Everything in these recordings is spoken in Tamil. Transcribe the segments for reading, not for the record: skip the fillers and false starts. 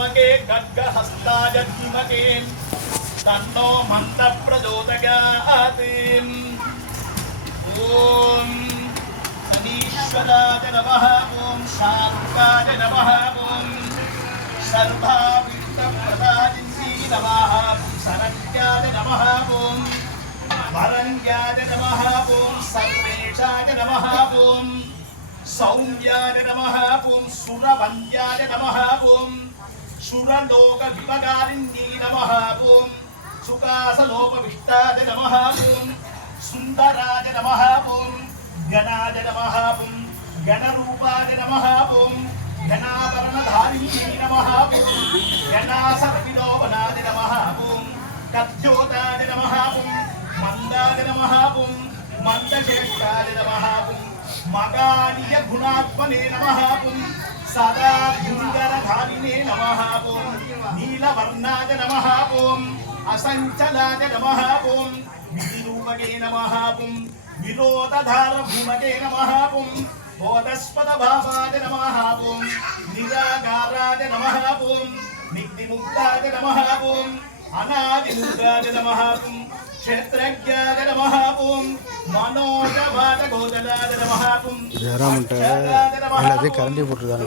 विद्महे खड्गहस्ताय धीमहि तन्नो मन्दः प्रचोदयात्। ॐ शनीश्वराय नमः। ॐ शान्ताय नमः। ॐ सर्वाभीष्टप्रदायिनी नमः। शरण्याय नमः। ॐ वरण्याय नमः। ॐ सर्वेशाय नमः। ॐ सौम्याय नमः। ॐ सुरवन्द्याय नमः। ॐ सुरलोकविपकारिण्यै नमः। ॐ सुखासनोपविष्टाय नमः। ॐ सुन्दराय नमः। ॐ गणाय नमः। ॐ गणरूपाय नमः। ॐ गणाभरणधारिण्यै नमः। ॐ गणासर्पिलोपनाय नमः। ॐ कद्योताय नमः। ॐ मन्दाय नमः। ॐ मन्दश्रेष्ठाय नमः। ॐ मगानिय गुणात्मने नमः। ॐ सदा भृङ्गरधारिणे नमः। ॐ नीलवर्णाय नमः। ॐ असञ्चलाय नमः। ॐ विधिरूपके नमः। ॐ विरोधधारभूमके नमः। ॐ बोधस्पदभावाय नमः। ॐ निराकाराय नमः। ॐ नित्यमुक्ताय नमः। ॐ अनादिमुक्ताय नमः। ॐ क्षेत्रज्ञाय नमः। ॐ मनोजवादगोचराय नमः। ॐ ஜெயராமன்ட்ட எல்லாத்தையும் கரண்டி போட்டுருக்காங்க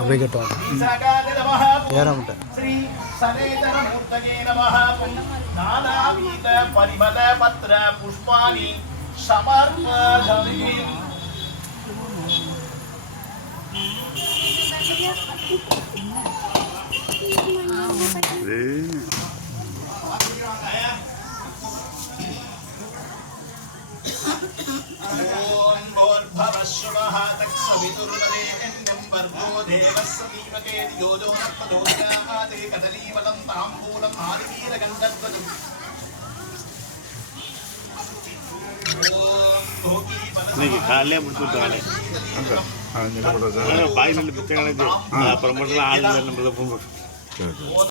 அப்படியே கேட்டோம் ஜெயராமன்ட்ட श्री सनेतरमूर्तये नमः। ॐ नानाविध परिमल पत्र पुष्पाणि समर्पयामि। ॐ भोर्भवश्वः तत्सवितुर्वरेण्यं भर्गो देवस्य धीमहि धियो यो नः प्रचोदयात्। कदलीफलं ताम्बूलम् आदिवीरगन्धध्वजम्। இன்னைக்கு காலையிலே முடிச்சு விட்டாங்களே பாய் ரெண்டு பிச்சை கணக்கு அப்புறம் மட்டும் ஆள் நம்மள